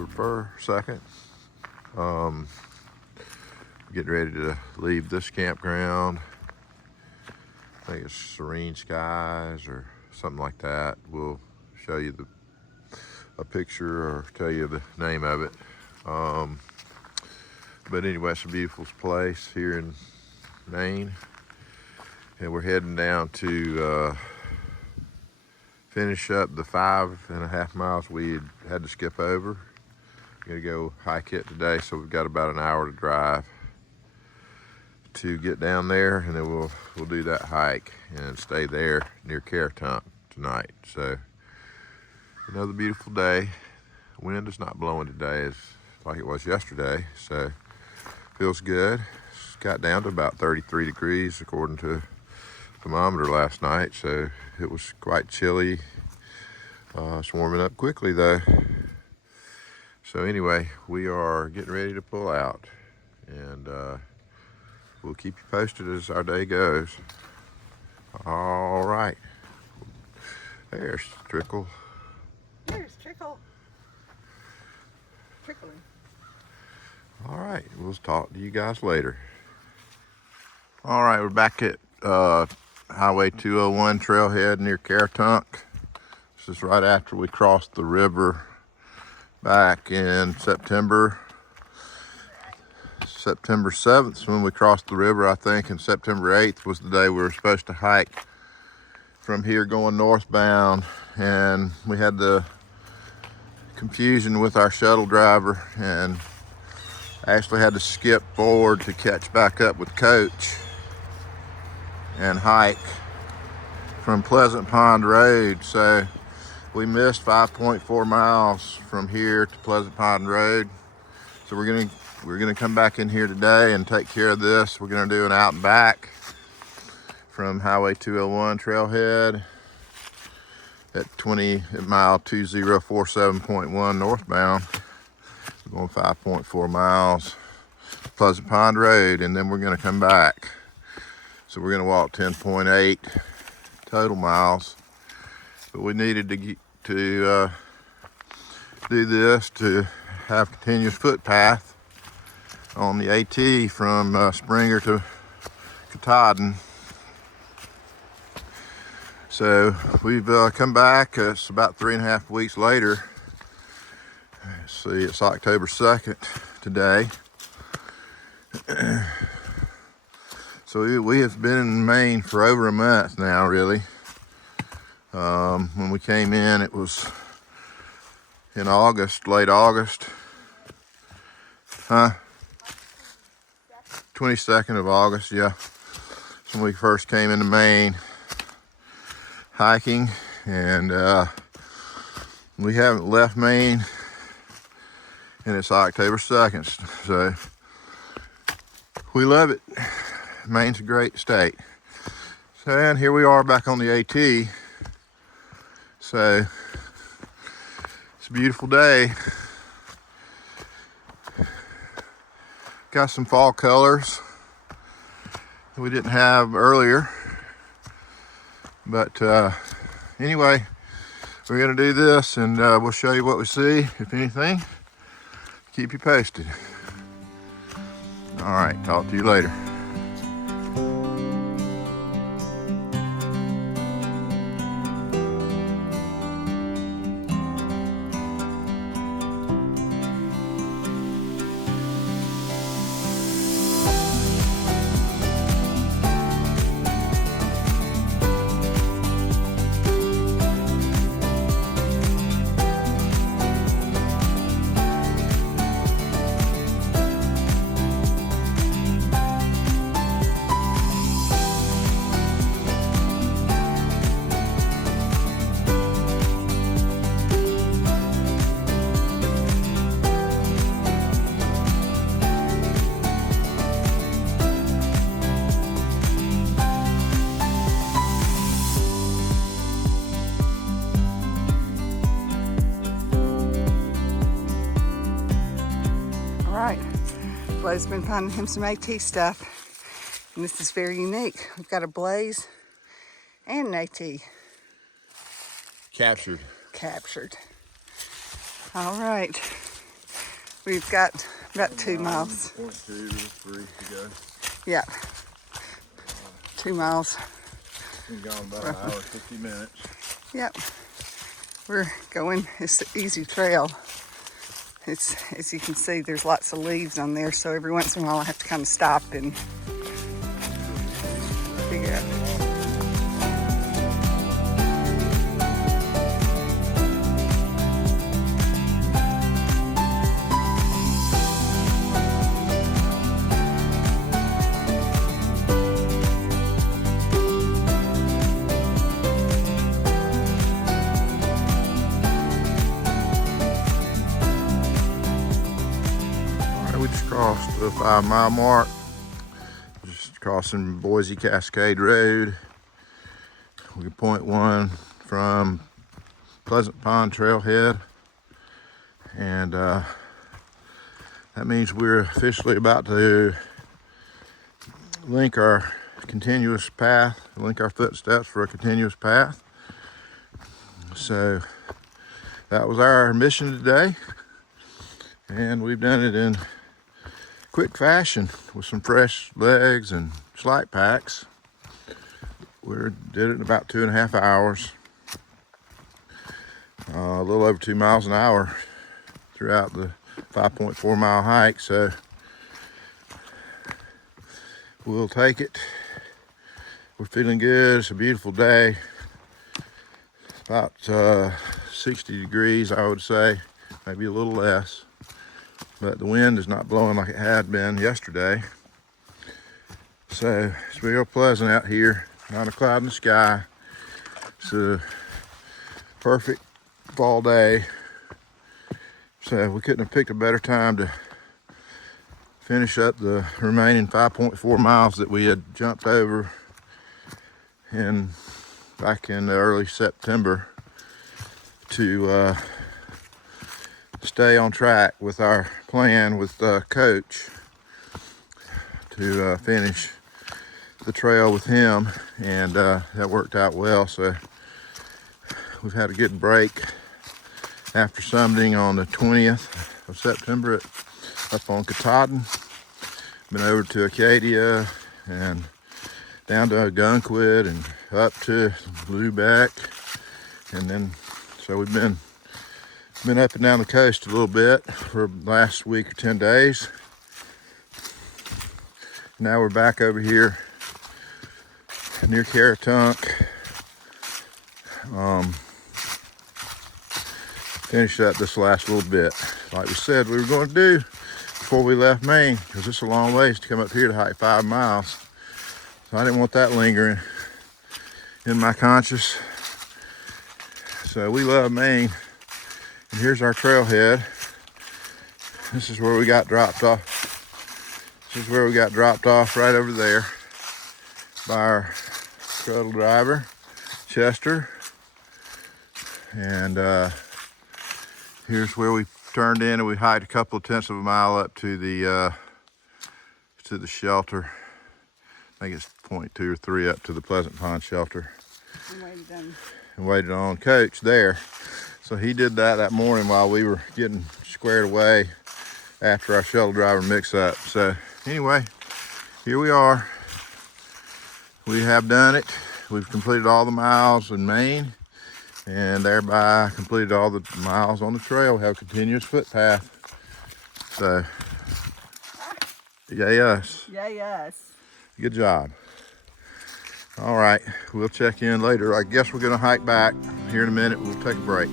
over for a second. Getting ready to leave this campground. I think it's Serene Skies or something like that. We'll show you a picture or tell you the name of it. But anyway, it's a beautiful place here in Maine. And we're heading down to finish up the 5.5 miles we had to skip over. We're gonna go hike it today, so we've got about an hour to drive to get down there, and then we'll do that hike and stay there near Caratunk tonight. So another beautiful day. Wind is not blowing today as like it was yesterday, so feels good. It's got down to about 33 degrees according to thermometer last night, so it was quite chilly. It's warming up quickly though. So anyway, we are getting ready to pull out, and we'll keep you posted as our day goes. All right. There's Trickle. There's Trickle. Trickling. All right, we'll talk to you guys later. All right, we're back at Highway 201 trailhead near Caratunk. This is right after we crossed the river back in September 7th when we crossed the river, I think, and September 8th was the day we were supposed to hike from here going northbound, and we had the confusion with our shuttle driver and actually had to skip forward to catch back up with Coach and hike from Pleasant Pond Road. So we missed 5.4 miles from here to Pleasant Pond Road. So we're gonna come back in here today and take care of this. We're gonna do an out and back from Highway 201 trailhead at mile 2047.1 northbound. We're going 5.4 miles Pleasant Pond Road, and then we're gonna come back. So we're gonna walk 10.8 total miles. But we needed to do this to have continuous footpath on the AT from Springer to Katahdin. So we've come back. It's about 3.5 weeks later. Let's see, it's October 2nd today. So we have been in Maine for over a month now, really. When we came in, it was in August, late August. 22nd of August, yeah. That's when we first came into Maine hiking, and we haven't left Maine, and it's October 2nd, so we love it. Maine's a great state. So, and here we are back on the AT. So it's a beautiful day. Got some fall colors that we didn't have earlier. But anyway, we're gonna do this, and we'll show you what we see, if anything. Keep you posted. All right, talk to you later. Blaze been finding him some AT stuff, and this is very unique. We've got a Blaze and an AT. Captured. All right. We've got about 2 miles. 0.2 or 3 to go. Yeah, 2 miles. Been gone about an hour, 50 minutes. Yep, we're going. It's an easy trail. It's, as you can see, there's lots of leaves on there, so every once in a while I have to kind of stop and figure out. We just crossed the 5 mile mark, just crossing Boise Cascade Road. We can point one from Pleasant Pond Trailhead, and that means we're officially about to link our continuous path, link our footsteps for a continuous path. So that was our mission today, and we've done it in quick fashion with some fresh legs and slack packs. We did it in about 2.5 hours, a little over 2 miles an hour throughout the 5.4 mile hike. So we'll take it. We're feeling good. It's a beautiful day. About 60 degrees, I would say, maybe a little less. But the wind is not blowing like it had been yesterday. So it's real pleasant out here, not a cloud in the sky. It's a perfect fall day. So we couldn't have picked a better time to finish up the remaining 5.4 miles that we had jumped over back in early September to stay on track with our plan with Coach to finish the trail with him, and that worked out well. So we've had a good break after summiting on the 20th of September up on Caratunk. Been over to Acadia and down to Gunquit and up to Lubeck, and then so we've been up and down the coast a little bit for the last week or 10 days. Now we're back over here near Caratunk. Finish up this last little bit like we said we were going to do before we left Maine, because it's a long ways to come up here to hike 5 miles. So I didn't want that lingering in my conscience. So we love Maine. And here's our trailhead. This is where we got dropped off. This is where we got dropped off, right over there by our shuttle driver, Chester. And here's where we turned in, and we hiked a couple of tenths of a mile up to the shelter. I think it's 0.2 or 3 up to the Pleasant Pond shelter. And waited on Coach there. So he did that morning while we were getting squared away after our shuttle driver mix up. So anyway, here we are. We have done it. We've completed all the miles in Maine, and thereby completed all the miles on the trail. We have a continuous footpath. So yay us. Yay us. Good job. All right, we'll check in later. I guess we're gonna hike back here in a minute. We'll take a break.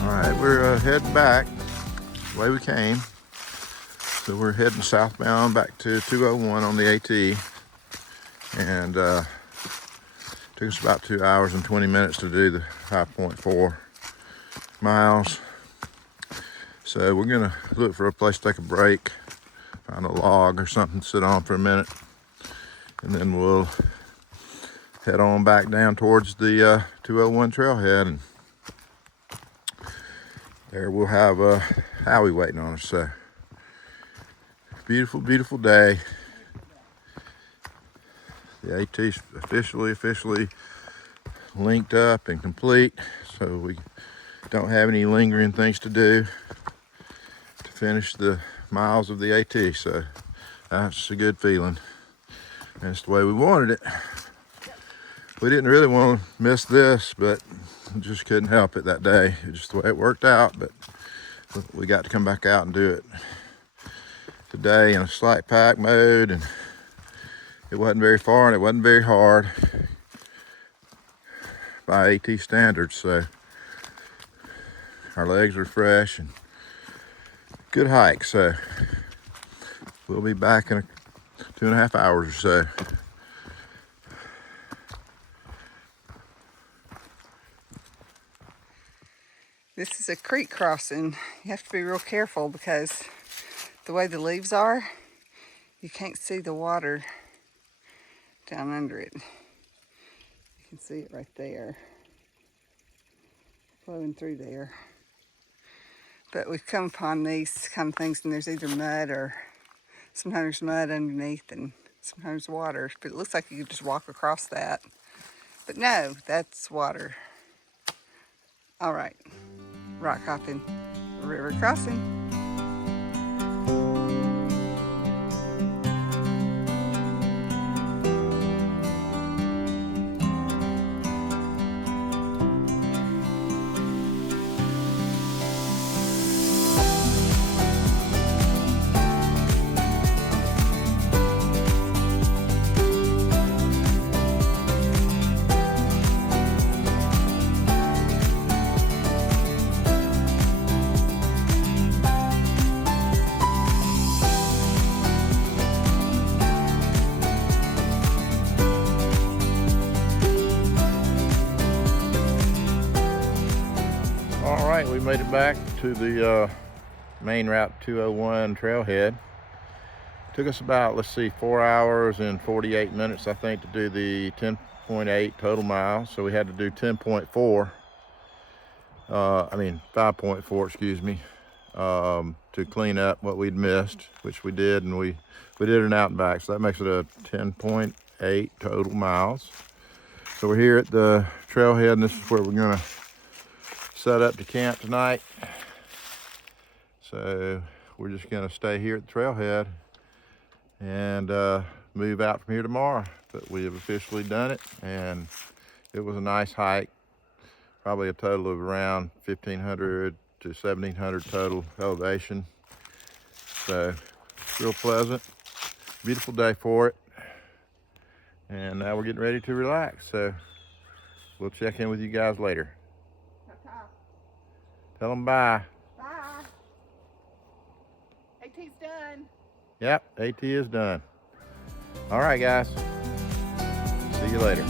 All right, we're heading back the way we came. So we're heading southbound back to 201 on the AT, and took us about 2 hours and 20 minutes to do the 5.4 miles. So we're gonna look for a place to take a break, find a log or something to sit on for a minute, and then we'll head on back down towards the 201 trailhead, and there we'll have Howie waiting on us. So beautiful, beautiful day. The AT's officially linked up and complete, so we don't have any lingering things to do to finish the miles of the AT. So that's a good feeling. That's the way we wanted it. We didn't really want to miss this, but just couldn't help it that day. It's just the way it worked out, but we got to come back out and do it today in a slight pack mode, and it wasn't very far and it wasn't very hard by AT standards, so our legs are fresh and good hike. So we'll be back in 2.5 hours or so. This is a creek crossing. You have to be real careful because the way the leaves are, you can't see the water down under it. You can see it right there, flowing through there. But we've come upon these kind of things, and there's either mud or sometimes there's mud underneath and sometimes water. But it looks like you could just walk across that. But no, that's water. All right, rock hopping, river crossing. All right, we made it back to the main route 201 trailhead. Took us about, let's see, 4 hours and 48 minutes, I think, to do the 10.8 total miles. So we had to do 10.4, 5.4, excuse me, to clean up what we'd missed, which we did, and we did an out and back. So that makes it a 10.8 total miles. So we're here at the trailhead, and this is where we're gonna set up to camp tonight. So we're just gonna stay here at the trailhead and move out from here tomorrow. But we have officially done it, and it was a nice hike. Probably a total of around 1,500 to 1,700 total elevation. So real pleasant, beautiful day for it. And now we're getting ready to relax. So we'll check in with you guys later. Tell them bye. Bye. AT's done. Yep, AT is done. All right, guys. See you later.